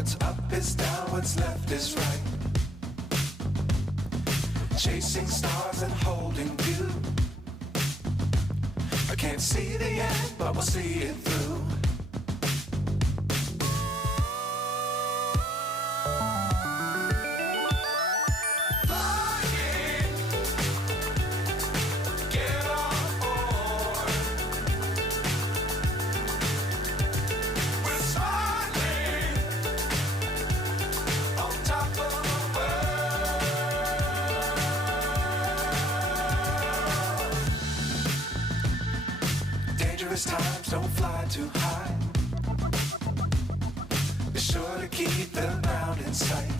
What's up is down, what's left is right. Chasing stars and holding you. I can't see the end, but we'll see it through. Times don't fly too high. Be sure to keep the ground in sight.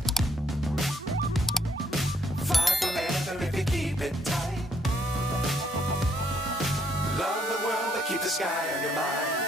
Fly forever if you keep it tight. Love the world, but keep the sky on your mind.